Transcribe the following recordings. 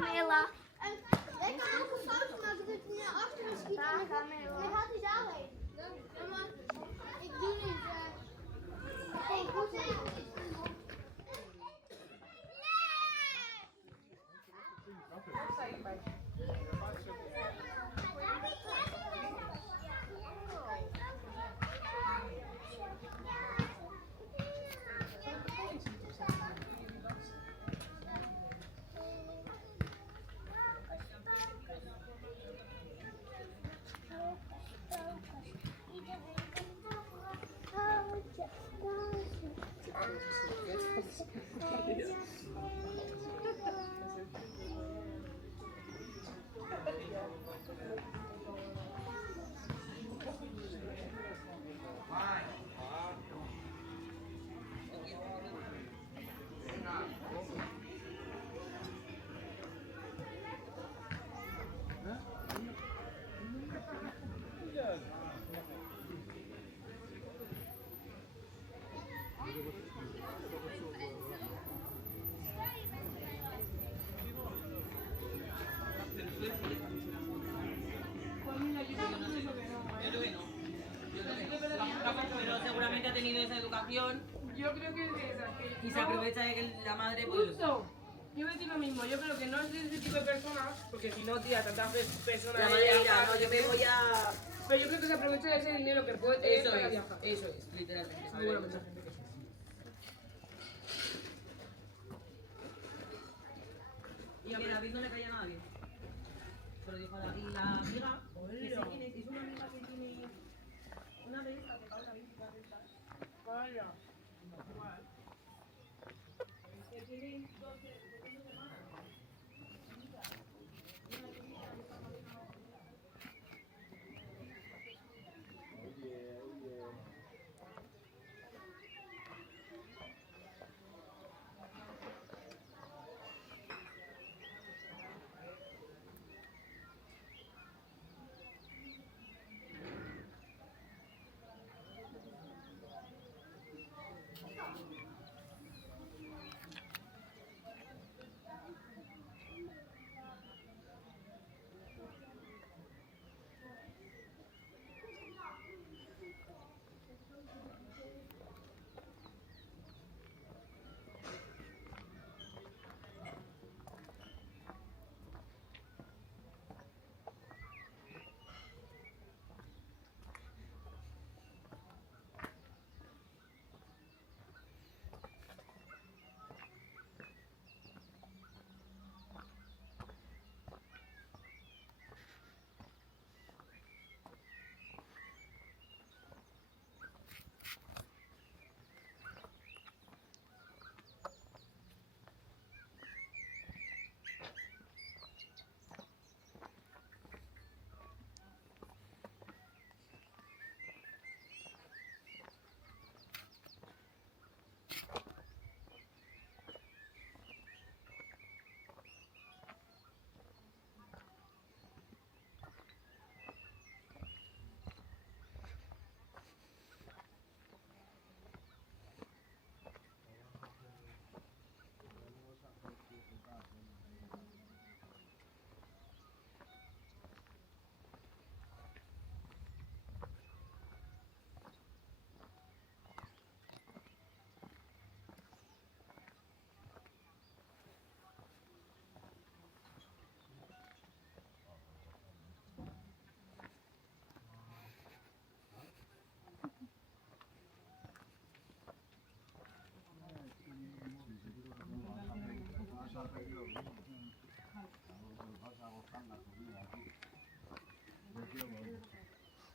Camilla. Ik kan ook een foto maken dat je naar achteren schiet en dan gaat hij daarheen. Ja, maar ik doe niet. Geen goed in. Pero seguramente ha tenido esa educación. Yo creo que es de esa. Que y se aprovecha de que la madre pues. Justo. Yo voy a decir lo mismo. Yo creo que no es de ese tipo de personas. Porque si no, tía, tantas personas. La madre dirá, no, yo me voy a. Pero yo creo que se aprovecha de ese dinero que puede tener Eso para es, viajar. eso es, literalmente. Seguro mucha gente que sí. Y a David no le caía nada bien. Se lo dijo a David. Y la amiga, que sé quién es una amiga que tiene una de estas que va a David. Vaya. Que tiene 12 semanas.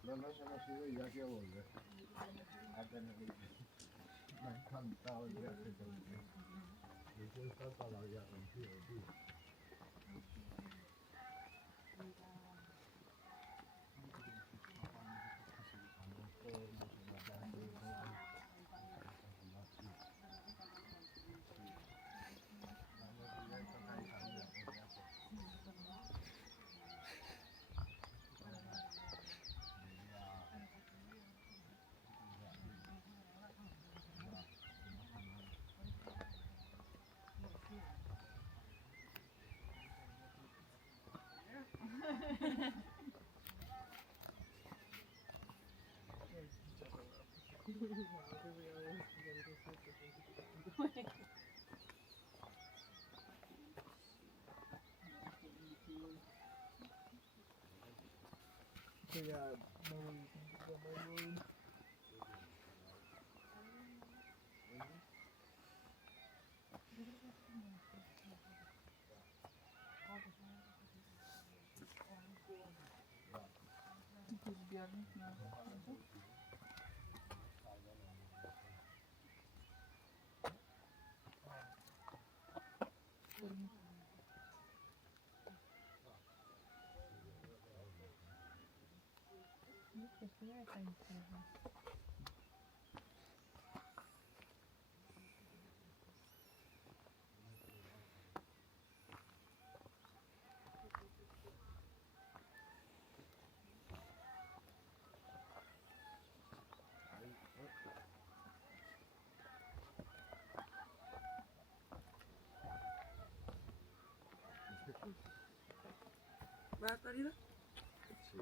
Los dos hemos ido y ya quiero volver a Tenerife. Me ha encantado el viaje con él. Y quiero estar toda la vida contigo, tío. Kaya mau ¿Vas para arriba? Sí.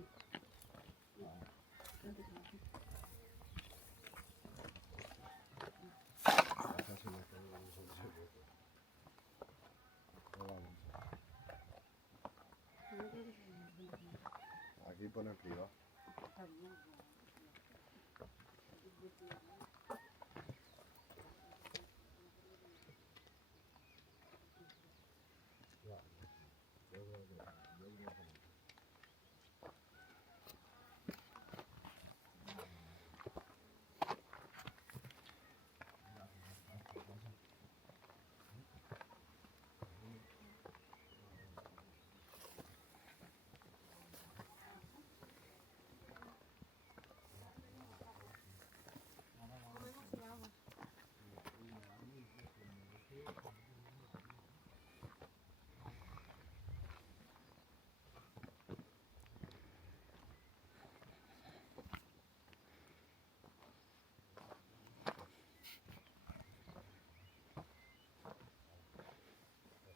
Aquí pone privado.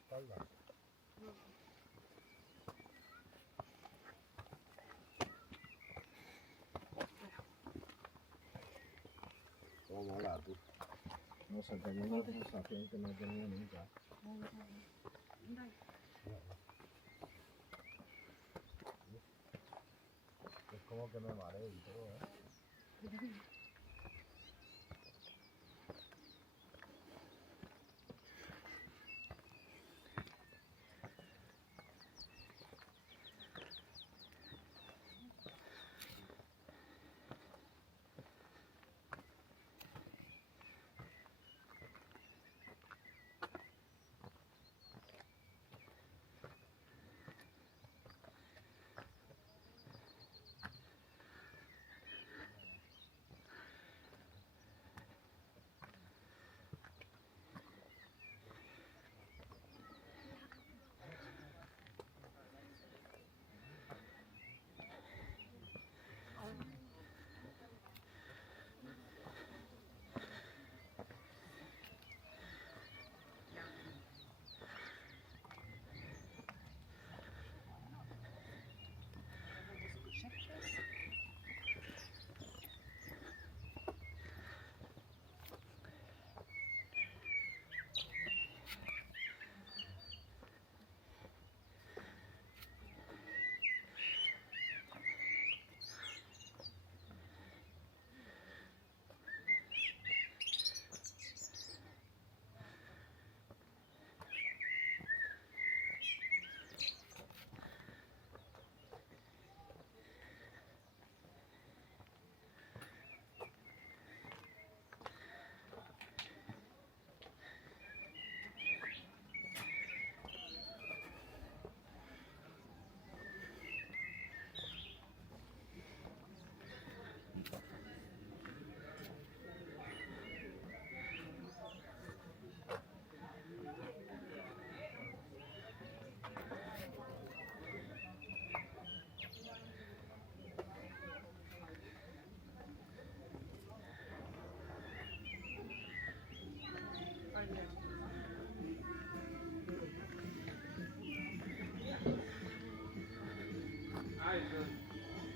Espalda. Oh, mola, tú. No sé, tengo una sensación que no he tenido nunca. Es como que me mareo y todo, ¿eh?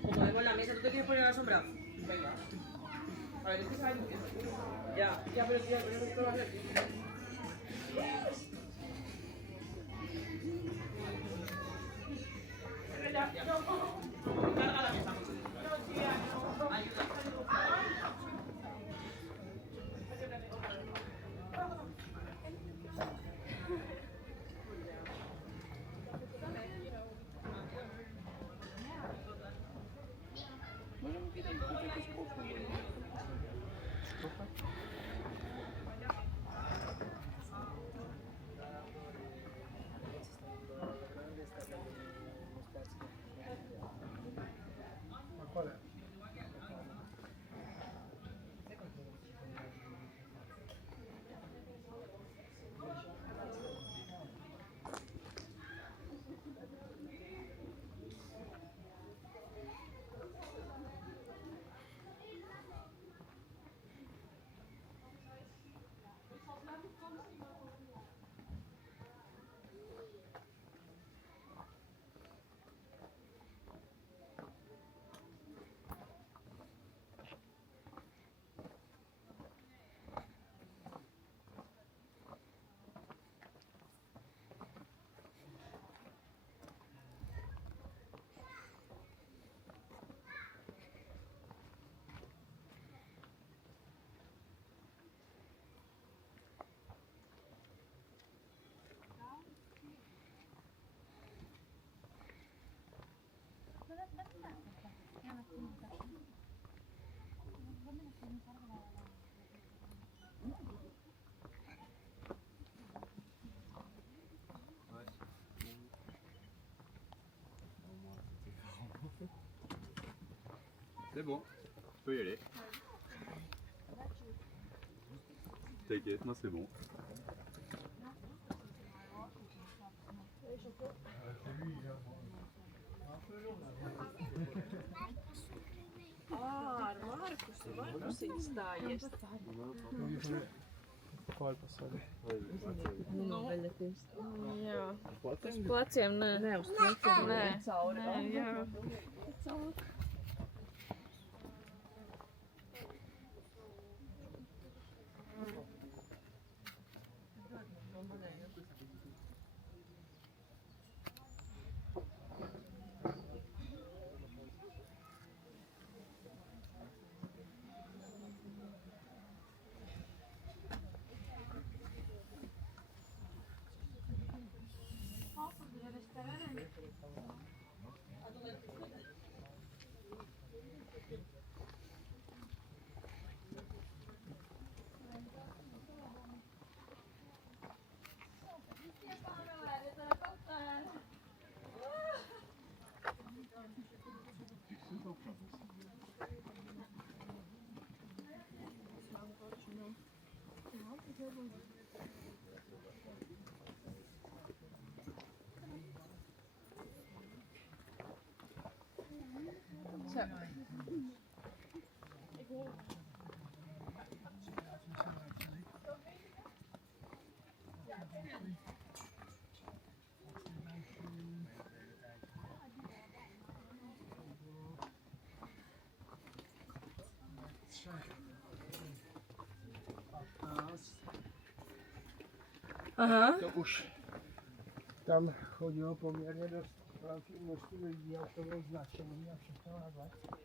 O podemos en la mesa. ¿Tú te quieres poner a la sombra? Venga. A ver, es que sabes que ya, pero tía, pero esto va a ser. Carga la mesa. Ayuda. C'est bon, tu peux y aller. T'inquiète, moi c'est bon. Markus stajesz. No, Jā, uz pleciem nē. Nē, uz pleciem. Nē, Cauri. nē, jā. Aha. To už tam chodilo poměrně dost velké množství lidí a to byl znak, to měla všechno házet.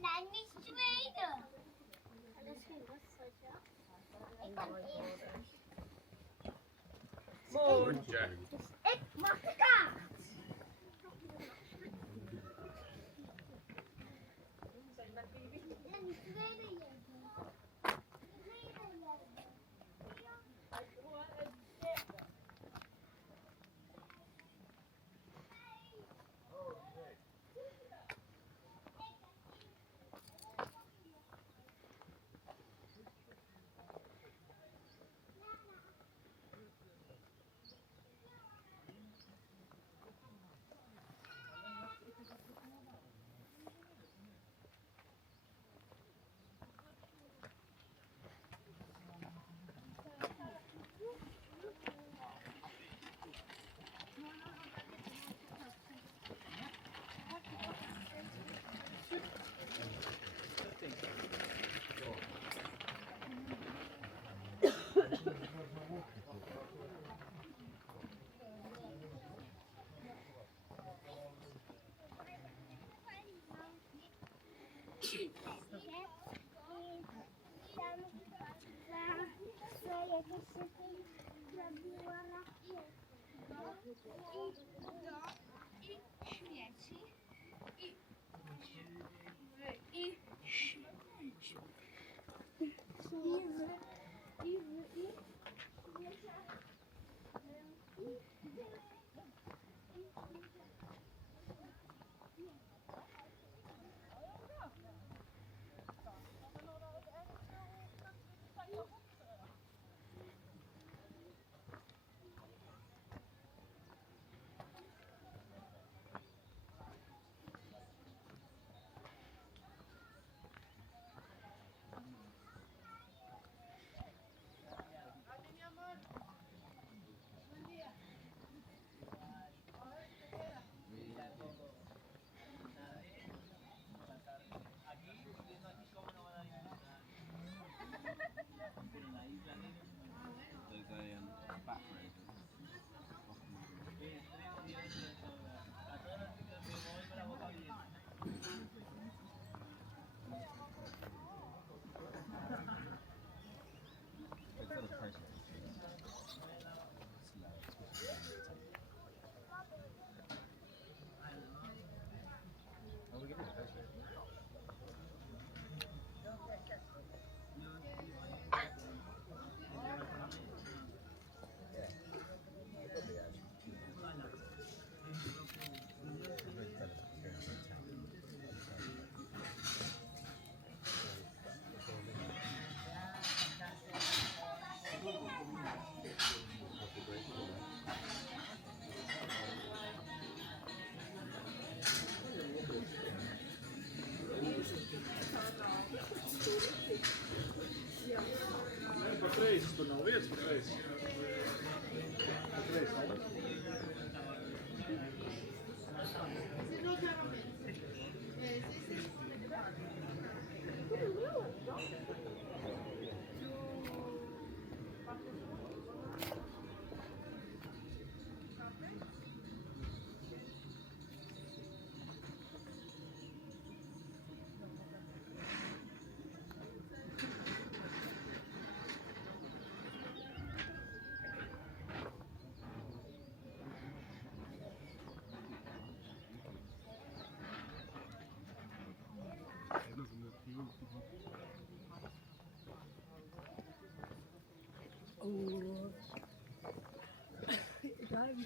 Nein, nicht Schwede. Alles schön, was ist heute? Ik mag de kaart. En Zweden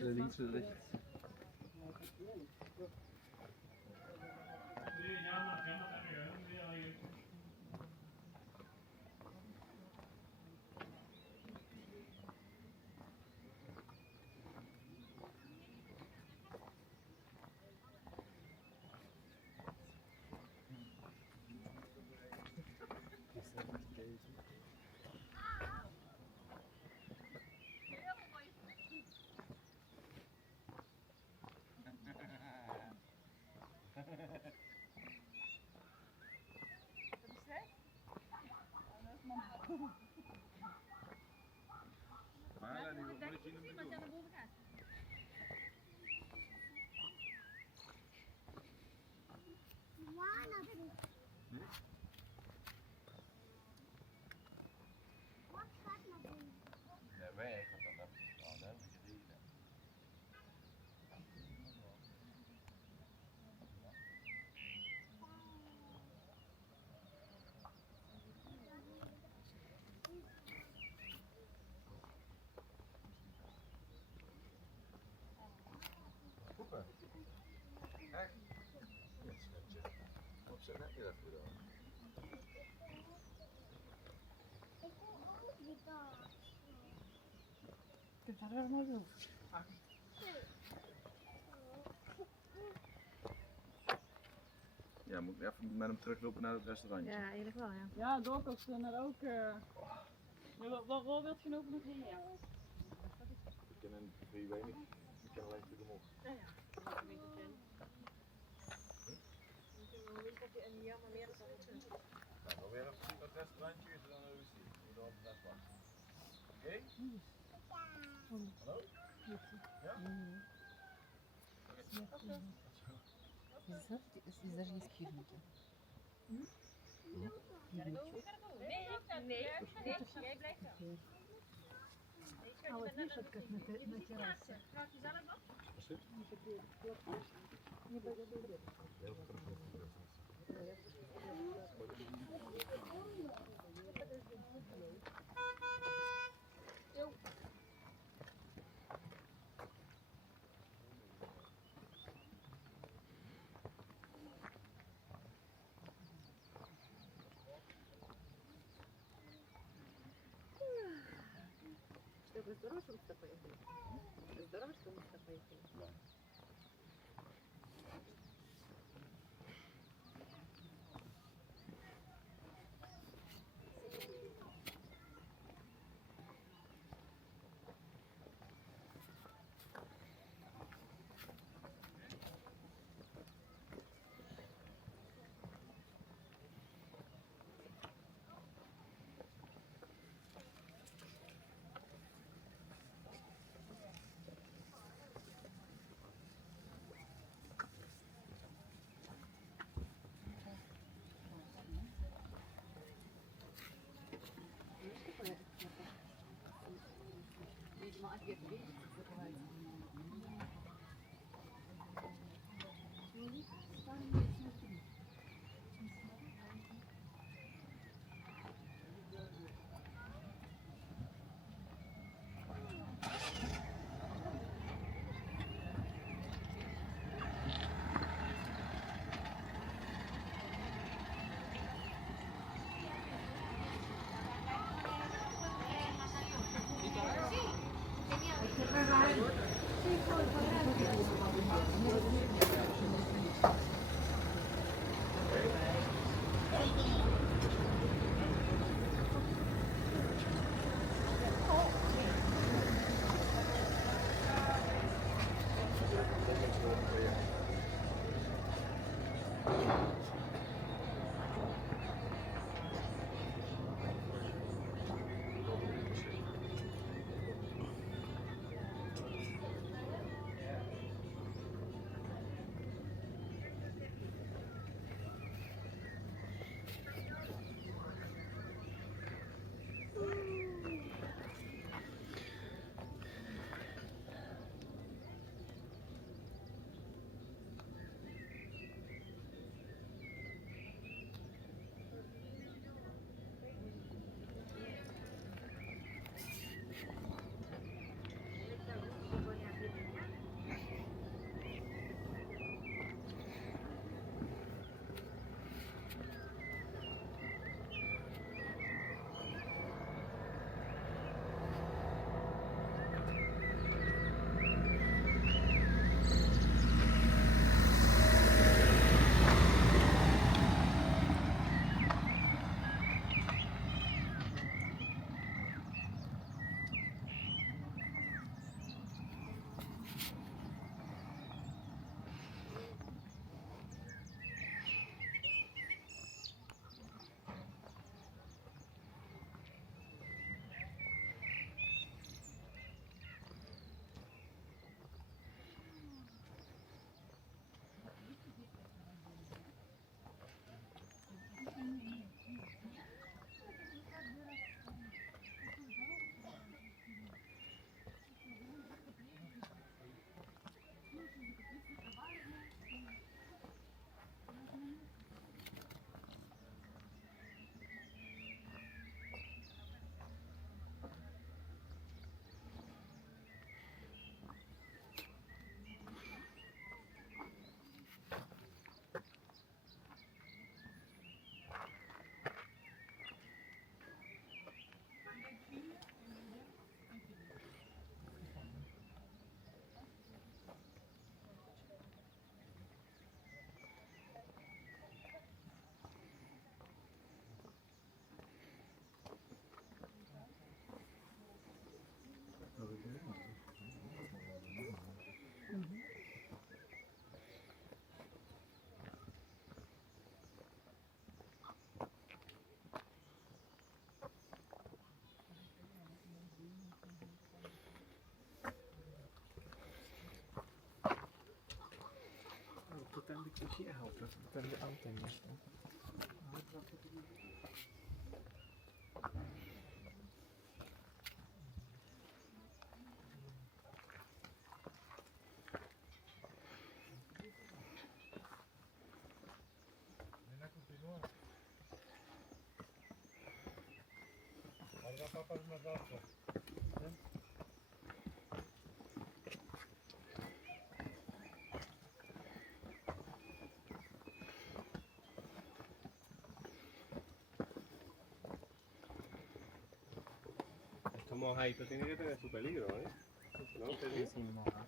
Links oder rechts? De weg, want dan heb je gereden. Poepen. Echt? Ja, schatje. Op zijn net niet dat gedaan. Ja, moet ik even met hem teruglopen naar het restaurantje? Ja, eigenlijk wel, ja. Ja, doorkoken en ook. Wat wilt je nog heen? Ja. Ik ken een vrij weinig. Ik ken alleen de omhoog. Nou, dan weer even dat restaurantje en dan even zien hoe dat net was. Oké? Hallo? Ja? Is даже не скинуто. Nee, jij blijft wel. А вот видишь, вот как на террасе. Что, здорово, что мы сюда поехали? Здорово, что мы сюда поехали? Видимо, ответ видите, закрывается. Hier helpen, dat de antennes. Papas más alto. Estos mojaditos tienen que tener su peligro, ¿eh? ¿No? Sí, sin mojar.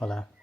Hola.